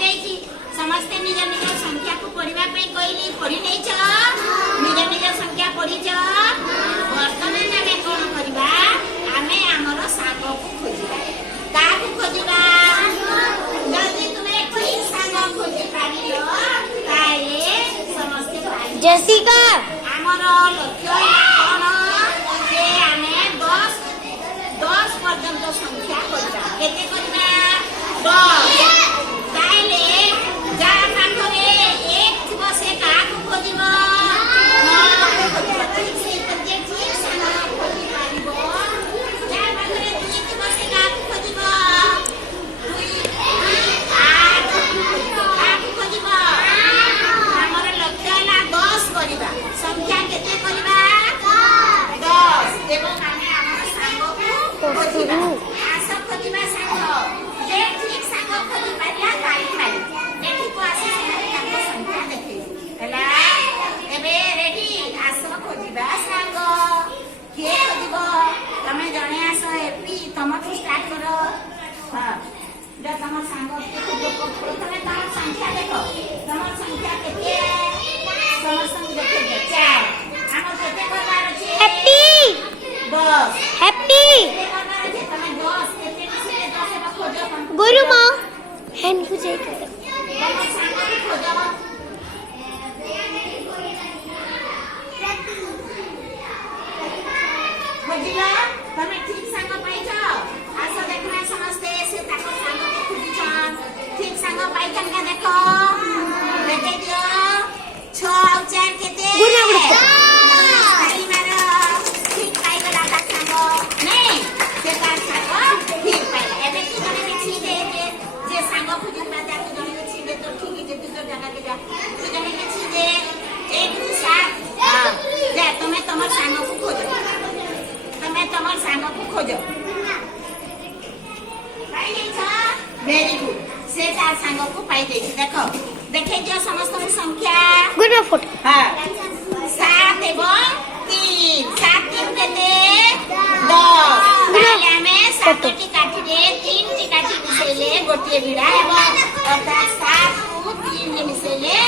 जाइए समस्ते निज निज संख्या को पढ़ा कहली पढ़ी नहीं निज निज संख्या पढ़ी बर्तमान आम कौन करवा आम आमर सांग को खोजा क्या खोजा जदि तुम्हें ठीक सांग खोजी पार समस्ते जसिका आमर लक्ष्य कौन जे आम 10 पर्यंत संख्या करवा केते करवा 10 गुरु माँ हैंड पूजा तमें ठीक सांग पाइछ आस देखना समस्ते से ताको सांग को खुजिछन ठीक सांग पाइछन का देखो देखे दियो 6 और 4 केते ताली मारो ठीक पाइ गला का सांग नहीं से तार सांग ठीक पाइला एबे की जने छी दे जे सांग खुजिन बा ताको जने छी दे तो ठीक जे तो जगह के जा तू जने छी दे 1 2 7 हां जे तुम्हें तमर सांग को खोजो तमर सांग को खोजो पाई छ वेरी गुड से तार सांग को पाई दे देखो देखे जो समस्त संख्या गुरु फोटो हां 7 एवं 3 7 3 केते 10 ताले हमें 7 टी काटी दे 3 टी काटी मिसेले गोटे बिड़ा एवं अर्थात 7 को 3 मिसेले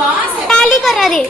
10 ताली करा रे